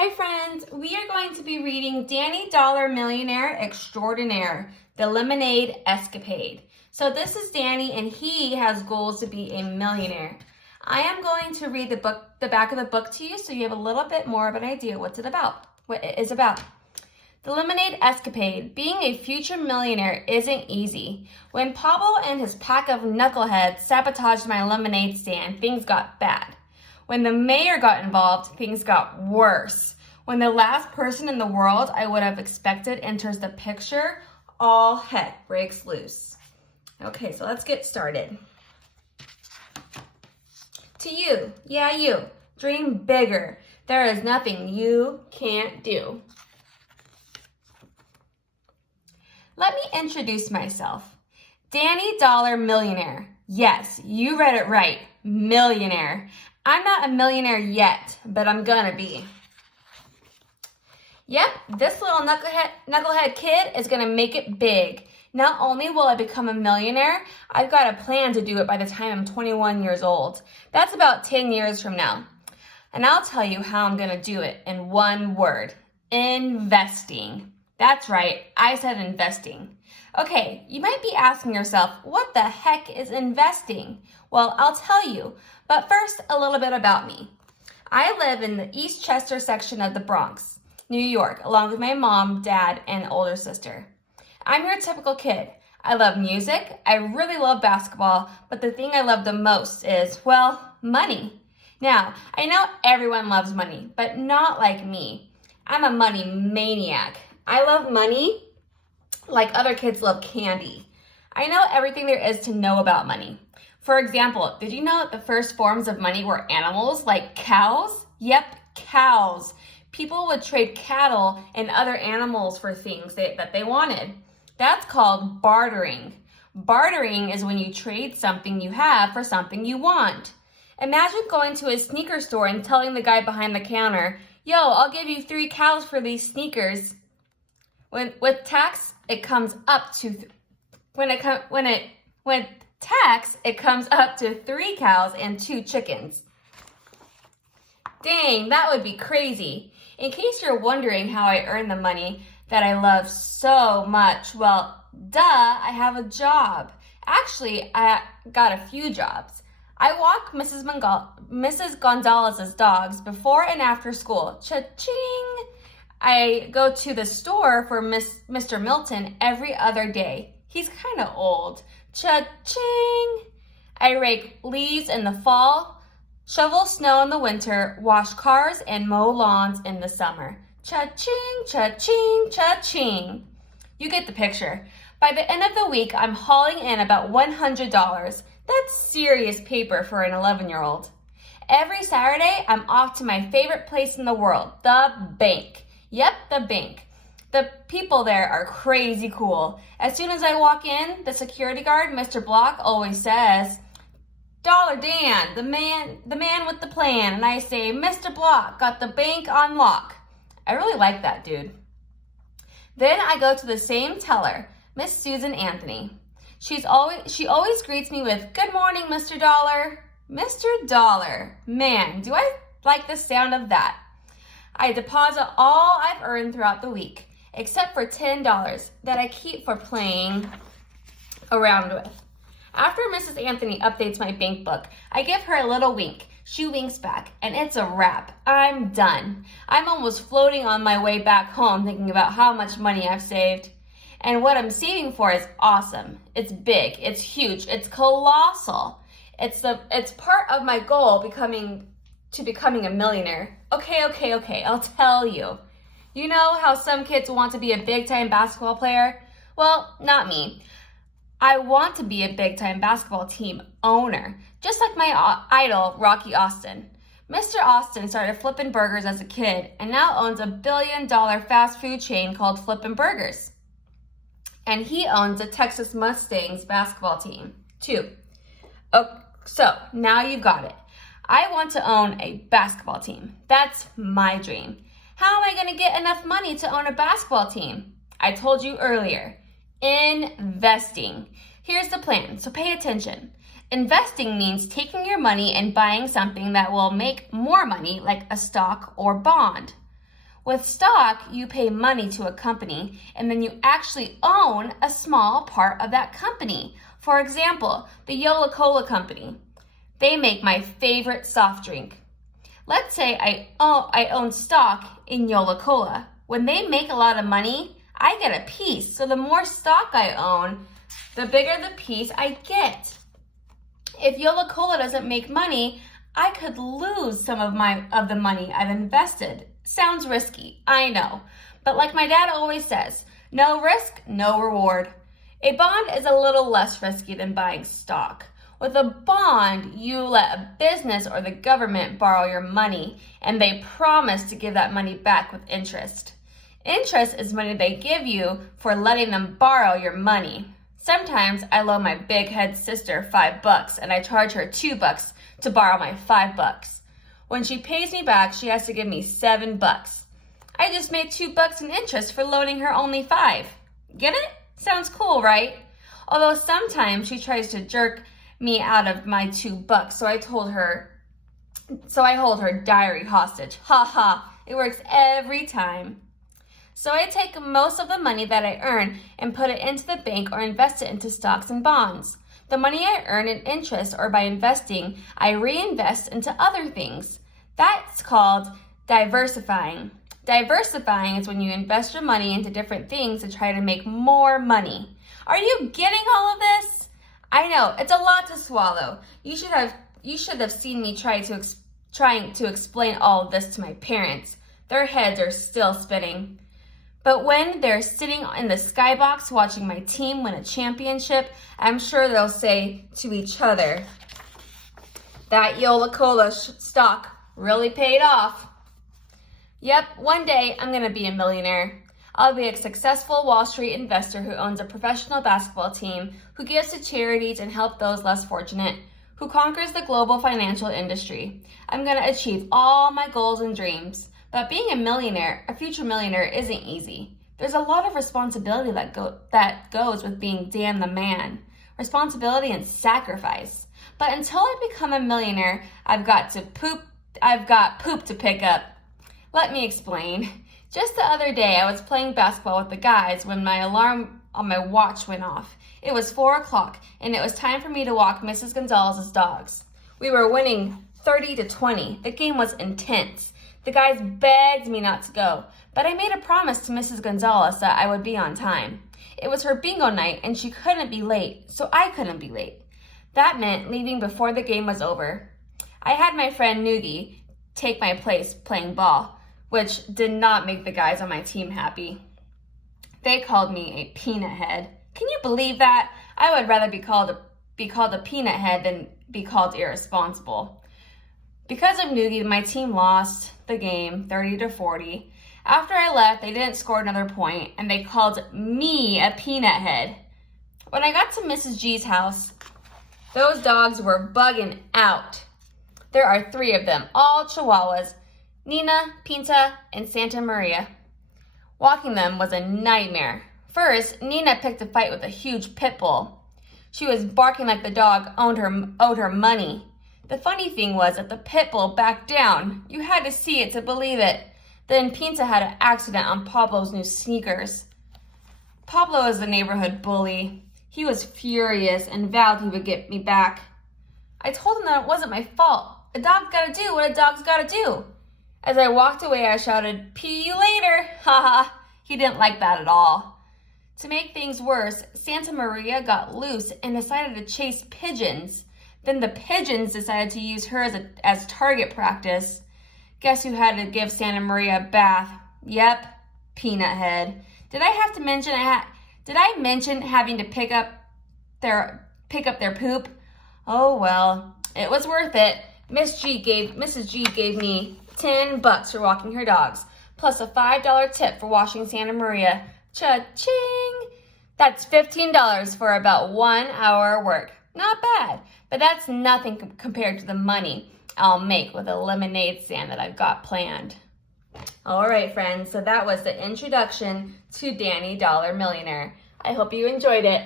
Hi friends, we are going to be reading Danny Dollar Millionaire Extraordinaire, The Lemonade Escapade. So this is Danny and he has goals to be a millionaire. I am going to read the back of the book to you so you have a little bit more of an idea what it is about. The Lemonade Escapade. Being a future millionaire isn't easy. When Pablo and his pack of knuckleheads sabotaged my lemonade stand, things got bad. When the mayor got involved, things got worse. When the last person in the world I would have expected enters the picture, all heck breaks loose. Okay, so let's get started. To you, yeah you, dream bigger. There is nothing you can't do. Let me introduce myself. Danny Dollar Millionaire. Yes, you read it right, millionaire. I'm not a millionaire yet, but I'm gonna be. Yep, this little knucklehead kid is gonna make it big. Not only will I become a millionaire, I've got a plan to do it by the time I'm 21 years old. That's about 10 years from now. And I'll tell you how I'm gonna do it in one word, investing. That's right, I said investing. Okay, you might be asking yourself, what the heck is investing? Well, I'll tell you, but first, a little bit about me. I live in the East Chester section of the Bronx, New York, along with my mom, dad, and older sister. I'm your typical kid. I love music, I really love basketball, but the thing I love the most is, well, money. Now, I know everyone loves money, but not like me. I'm a money maniac. I love money like other kids love candy. I know everything there is to know about money. For example, did you know that the first forms of money were animals like cows? Yep, cows. People would trade cattle and other animals for things that they wanted. That's called bartering. Bartering is when you trade something you have for something you want. Imagine going to a sneaker store and telling the guy behind the counter, yo, I'll give you 3 cows for these sneakers. With tax, it comes up to it comes up to 3 cows and 2 chickens. Dang, that would be crazy. In case you're wondering how I earn the money that I love so much, well, duh, I have a job. Actually, I got a few jobs. I walk Mrs. Gonzalez's dogs before and after school. Cha-ching! I go to the store for Mr. Milton every other day. He's kind of old. Cha-ching! I rake leaves in the fall, shovel snow in the winter, wash cars, and mow lawns in the summer. Cha-ching, cha-ching, cha-ching. You get the picture. By the end of the week, I'm hauling in about $100. That's serious paper for an 11-year-old. Every Saturday, I'm off to my favorite place in the world, the bank. Yep, the bank. The people there are crazy cool. As soon as I walk in, the security guard, Mr. Block, always says, Dollar Dan, the man with the plan. And I say, Mr. Block, got the bank on lock. I really like that dude. Then I go to the same teller, Miss Susan Anthony. She always greets me with, good morning, Mr. Dollar. Mr. Dollar. Man, do I like the sound of that. I deposit all I've earned throughout the week, except for $10 that I keep for playing around with. After Mrs. Anthony updates my bank book, I give her a little wink. She winks back, and it's a wrap. I'm done. I'm almost floating on my way back home thinking about how much money I've saved. And what I'm saving for is awesome. It's big, it's huge, it's colossal. It's part of my goal becoming a millionaire. Okay, I'll tell you. You know how some kids want to be a big-time basketball player? Well, not me. I want to be a big-time basketball team owner, just like my idol, Rocky Austin. Mr. Austin started flipping burgers as a kid and now owns a billion-dollar fast food chain called Flippin' Burgers. And he owns the Texas Mustangs basketball team, too. Oh, so now you've got it. I want to own a basketball team. That's my dream. How am I going to get enough money to own a basketball team? I told you earlier, investing. Here's the plan, so pay attention. Investing means taking your money and buying something that will make more money, like a stock or bond. With stock, you pay money to a company and then you actually own a small part of that company. For example, the Yola-Cola company. They make my favorite soft drink. Let's say I own stock in Yola-Cola. When they make a lot of money, I get a piece. So the more stock I own, the bigger the piece I get. If Yola-Cola doesn't make money, I could lose some of the money I've invested. Sounds risky, I know. But like my dad always says, no risk, no reward. A bond is a little less risky than buying stock. With a bond, you let a business or the government borrow your money, and they promise to give that money back with interest. Interest is money they give you for letting them borrow your money. Sometimes I loan my big head sister $5 and I charge her $2 to borrow my $5. When she pays me back, she has to give me $7. I just made $2 in interest for loaning her only $5. Get it? Sounds cool, right? Although sometimes she tries to jerk me out of my $2, so I hold her diary hostage. Ha ha, it works every time. So I take most of the money that I earn and put it into the bank or invest it into stocks and bonds. The money I earn in interest or by investing, I reinvest into other things. That's called diversifying. Diversifying is when you invest your money into different things to try to make more money. Are you getting all of this? I know, it's a lot to swallow. You should have seen me trying to explain all of this to my parents. Their heads are still spinning. But when they're sitting in the skybox watching my team win a championship, I'm sure they'll say to each other, that Yola-Cola stock really paid off. Yep, one day I'm going to be a millionaire. I'll be a successful Wall Street investor who owns a professional basketball team, who gives to charities and helps those less fortunate, who conquers the global financial industry. I'm going to achieve all my goals and dreams. But being a future millionaire, isn't easy. There's a lot of responsibility that goes with being Dan the man. Responsibility and sacrifice. But until I become a millionaire, I've got poop to pick up. Let me explain. Just the other day, I was playing basketball with the guys when my alarm on my watch went off. It was 4 o'clock, and it was time for me to walk Mrs. Gonzalez's dogs. We were winning 30-20. The game was intense. The guys begged me not to go, but I made a promise to Mrs. Gonzalez that I would be on time. It was her bingo night, and she couldn't be late, so I couldn't be late. That meant leaving before the game was over. I had my friend Noogie take my place playing ball, which did not make the guys on my team happy. They called me a peanut head. Can you believe that? I would rather be called a peanut head than be called irresponsible. Because of Noogie, my team lost the game 30-40. After I left, they didn't score another point, and they called me a peanut head. When I got to Mrs. G's house, those dogs were bugging out. There are 3 of them, all Chihuahuas, Nina, Pinta, and Santa Maria. Walking them was a nightmare. First, Nina picked a fight with a huge pit bull. She was barking like the dog owed her money. The funny thing was that the pit bull backed down. You had to see it to believe it. Then Pinta had an accident on Pablo's new sneakers. Pablo is the neighborhood bully. He was furious and vowed he would get me back. I told him that it wasn't my fault. A dog's gotta do what a dog's gotta do. As I walked away, I shouted, "Pee you later!" Haha. He didn't like that at all. To make things worse, Santa Maria got loose and decided to chase pigeons. Then the pigeons decided to use her as target practice. Guess who had to give Santa Maria a bath? Yep, peanut head. Did I mention having to pick up their poop? Oh well, it was worth it. Mrs. G gave me $10 for walking her dogs, plus a $5 tip for washing Santa Maria. Cha-ching! That's $15 for about 1 hour work. Not bad, but that's nothing compared to the money I'll make with a lemonade stand that I've got planned. All right, friends, so that was the introduction to Danny Dollar Millionaire. I hope you enjoyed it.